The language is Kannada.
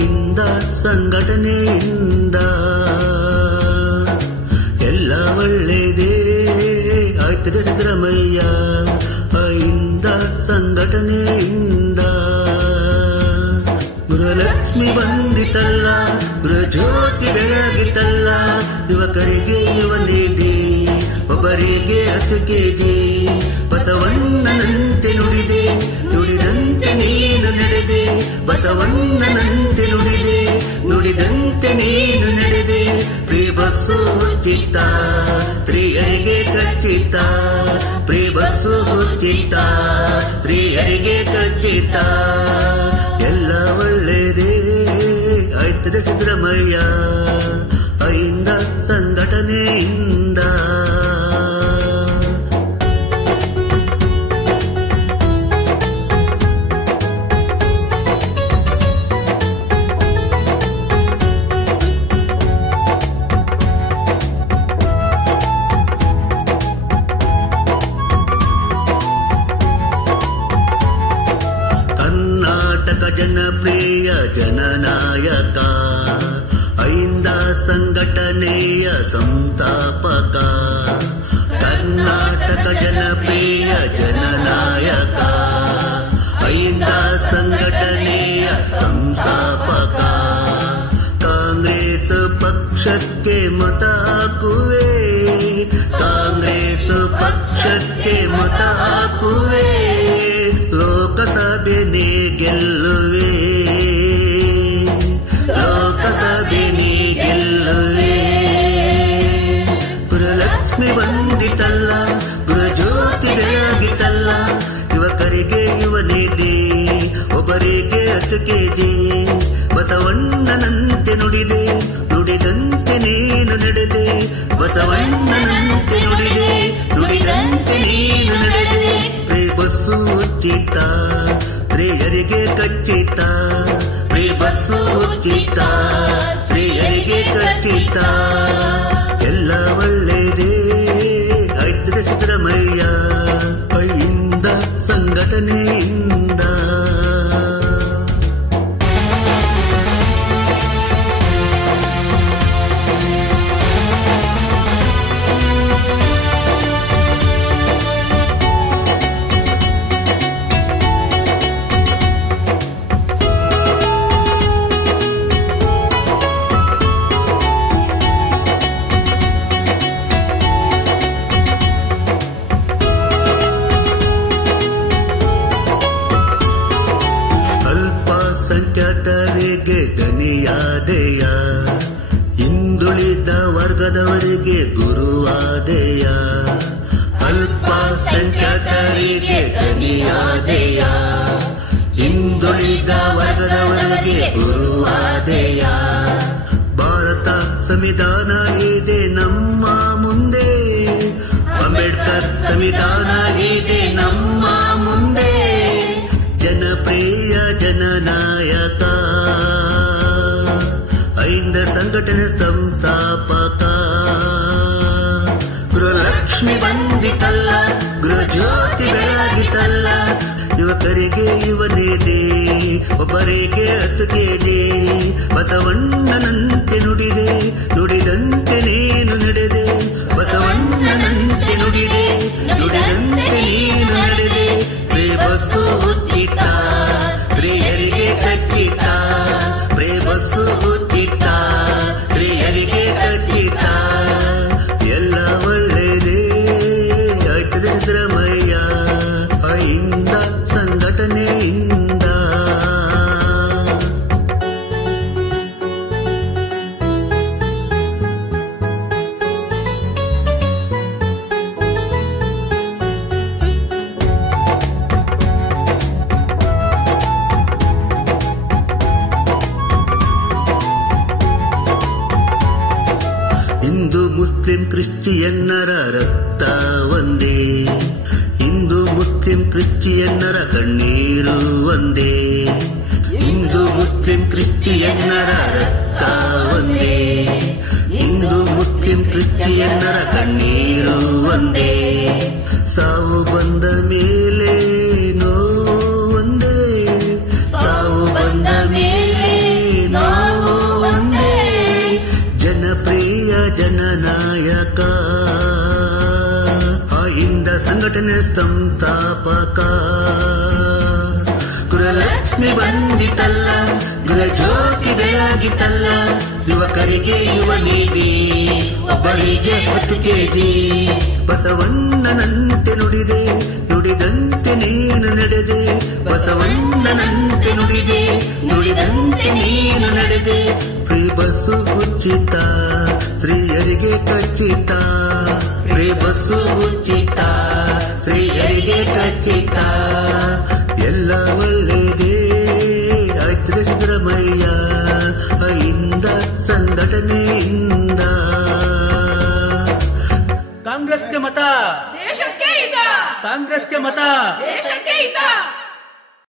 ಇಂದ ಸಂಘಟನೆಯಿಂದ ಎಲ್ಲ ಒಳ್ಳೆಯದೇ ಆಯ್ತದೆ ಸಿದ್ದರಾಮಯ್ಯ ಇಂದ ಸಂಘಟನೆಯಿಂದ ಗೃಹಲಕ್ಷ್ಮಿ ಬಂದಿತಲ್ಲ ಗೃಹಜ್ಯೋತಿ ಬೆಳಗಿತಲ್ಲ ಯುವಕರಿಗೆ ಯುವನಿಧಿ ಒಬ್ಬರಿಗೆ 10 kg ಬಸವಣ್ಣನಂತೆ ನುಡಿದೆ ನುಡಿದಂತೆ ನೀನು ನಡೆದೆ ಬಸವಣ್ಣನಂತೆ ನುಡಿದೆ ನುಡಿದಂತೆ ನೀನು ನಡೆದೆ ಪ್ರೀ ಬಸ್ಸು ಹುಚ್ಚಿತ್ತ ಸ್ತ್ರೀಯರಿಗೆ ಖಚಿತ ಪ್ರೀ ಬಸ್ಸು ಹುಚ್ಚಿತ್ತ ಸ್ತ್ರೀಯರಿಗೆ ಖಚಿತ ಎಲ್ಲ ಒಳ್ಳೆಯದೇ ಆಯ್ತದೆ ಸಿದ್ದರಾಮಯ್ಯ ಇಂದ ಸಂಘಟನೆಯಿಂದ ಕರ್ನಾಟಕ ಜನಪ್ರಿಯ ಜನನಾಯಕ ಇಂದ ಸಂಘಟನೆಯ ಸಂಸ್ಥಾಪಕ ಕರ್ನಾಟಕ ಜನಪ್ರಿಯ ಜನನಾಯಕ ಇಂದ ಸಂಘಟನೆಯ ಸಂಸ್ಥಾಪಕ ಕಾಂಗ್ರೆಸ್ ಪಕ್ಷಕ್ಕೆ ಮತ ಹಾಕುವೆ ಕಾಂಗ್ರೆಸ್ ಪಕ್ಷಕ್ಕೆ ಮತ ಹಾಕುವೆ ಲೋಕಸಭೆನೇ ಗೆಲ್ಲುವೆ ಲೋಕಸಭೆನೇ ಗೆಲ್ಲುವೆ ಗೃಹಲಕ್ಷ್ಮಿ ಬಂದಿತಲ್ಲ ಗೃಹಜ್ಯೋತಿ ಬೆಳಗಿತಲ್ಲ ಯುವಕರಿಗೆ ಯುವನಿಧಿ ಒಬ್ಬರಿಗೆ 10 kg ಬಸವಣ್ಣನಂತೆ ನುಡಿದೆ ನುಡಿದಂತೆ ನೀನು ನಡೆದೆ ಬಸವಣ್ಣನಂತೆ ನುಡಿದೆ ನುಡಿದಂತೆ ನೀನು ನಡೆದೆ ಪ್ರೀ ಬಸ್ಸು ಉಚಿತ ಸ್ತ್ರೀಯರಿಗೆ ಖಚಿತ ಪ್ರೀ ಬಸ್ಸು ಉಚಿತ ಸ್ತ್ರೀಯರಿಗೆ ಖಚಿತ ಎಲ್ಲ ಒಳ್ಳೆಯದೇ ಆಯ್ತದೆ ಸಿದ್ದರಾಮಯ್ಯ ಇಂದ ಸಂಘಟನೆಯಿಂದ ಸಂಖ್ಯಾತರಿಗೆ ದನಿಯಾದೆಯ ಹಿಂದುಳಿದ ವರ್ಗದವರಿಗೆ ಗುರುವಾದೆಯ ಅಲ್ಪಸಂಖ್ಯಾತರಿಗೆ ದನಿಯಾದೆಯ ಹಿಂದುಳಿದ ವರ್ಗದವರಿಗೆ ಗುರುವಾದೆಯ ಭಾರತ ಸಂವಿಧಾನ ಇದೆ ನಮ್ಮ ಮುಂದೆ ಅಂಬೇಡ್ಕರ್ ಸಂವಿಧಾನ ಇದೆ ನಮ್ಮ ಮುಂದೆ ಜನಪ್ರಿಯ ಜನನಾಯಕ ಇಂದ ಸಂಘಟನೆ ಸಂಸ್ಥಾಪಕ ಗೃಹಲಕ್ಷ್ಮಿ ಬಂದಿತಲ್ಲ ಗೃಹಜ್ಯೋತಿ ಬೆಳಗಿತಲ್ಲ ಯುವಕರಿಗೆ ಯುವನಿಧಿ ಒಬ್ಬರಿಗೆ 10 kg ಬಸವಣ್ಣನಂತೆ ನುಡಿದೆ ನುಡಿದಂತೆ ನೀನು ನಡೆದೆ ಬಸವಣ್ಣನಂತೆ ನುಡಿದೆ ನುಡಿದಂತೆ ನೀನು ನಡೆದೆ ಪ್ರೀ ಬಸ್ಸು ಉಚಿತ ಸ್ತ್ರೀಯರಿಗೆ ಖಚಿತ ಪ್ರೀ ಬಸ್ಸು ಉಚಿತ ಸ್ತ್ರೀಯರಿಗೆ ಖಚಿತ ಎಲ್ಲ ಒಳ್ಳೆಯದೇ ಆಯ್ತದೆ ಸಿದ್ದರಾಮಯ್ಯ ಇಂದ ಸಂಘಟನೆಯಿಂದ ಹಿಂದೂ ಮುಸ್ಲಿಂ ಕ್ರಿಶ್ಚಿಯನ್ನರ ರಕ್ತ ಒಂದೇ ಹಿಂದೂ ಮುಸ್ಲಿಂ ಕ್ರಿಶ್ಚಿಯನ್ನರ ಕಣ್ಣೀರು ಒಂದೇ ಹಿಂದೂ ಮುಸ್ಲಿಂ ಕ್ರಿಶ್ಚಿಯನ್ನರ ರಕ್ತ ಒಂದೇ ಹಿಂದೂ ಮುಸ್ಲಿಂ ಕ್ರಿಶ್ಚಿಯನ್ನರ ಕಣ್ಣೀರು ಒಂದೇ ಸಾವು ಬಂದ ಮೇಲೆ ನೋವು ಒಂದೇ ಸಾವು ಬಂದ ಅವನಿಂದ ಸಂಘಟನೆ ಸಂಸ್ಥಾಪಕ. ಗೃಹಲಕ್ಷ್ಮಿ ಬಂದಿತಲ್ಲ, ಗೃಹಜ್ಯೋತಿ ಬೆಳಗಿತಲ್ಲ, ಯುವಕರಿಗೆ ಯುವ ನೀತಿ, ಒಬ್ಬರಿಗೆ 10 kg. ಬಸವಣ್ಣನಂತೆ ನುಡಿದೆ, ನುಡಿದಂತೆ ನೀನು ನಡೆದೆ. ಬಸವಣ್ಣನಂತೆ ನುಡಿದೆ, ನುಡಿದಂತೆ ನೀನು ನಡೆದೆ. ಫ್ರೀ ಬಸ್ಸು ಉಚಿತ, ಸ್ತ್ರೀಯರಿಗೆ ಖಚಿತ. ಫ್ರೀ ಬಸ್ಸು ಉಚಿತ, ಸ್ತ್ರೀಯರಿಗೆ ಖಚಿತ. ಎಲ್ಲ ಒಳ್ಳೆಯದೇ ಆಯ್ತದೆ ಸಿದ್ದರಾಮಯ್ಯ ಇಂದ ಸಂಘಟನೆಯಿಂದ. ಕಾಂಗ್ರೆಸ್ಗೆ ಮತ, ದೇಶಕ್ಕೆ ಹಿತ. ಕಾಂಗ್ರೆಸ್ಗೆ ಮತ, ದೇಶಕ್ಕೆ ಹಿತ.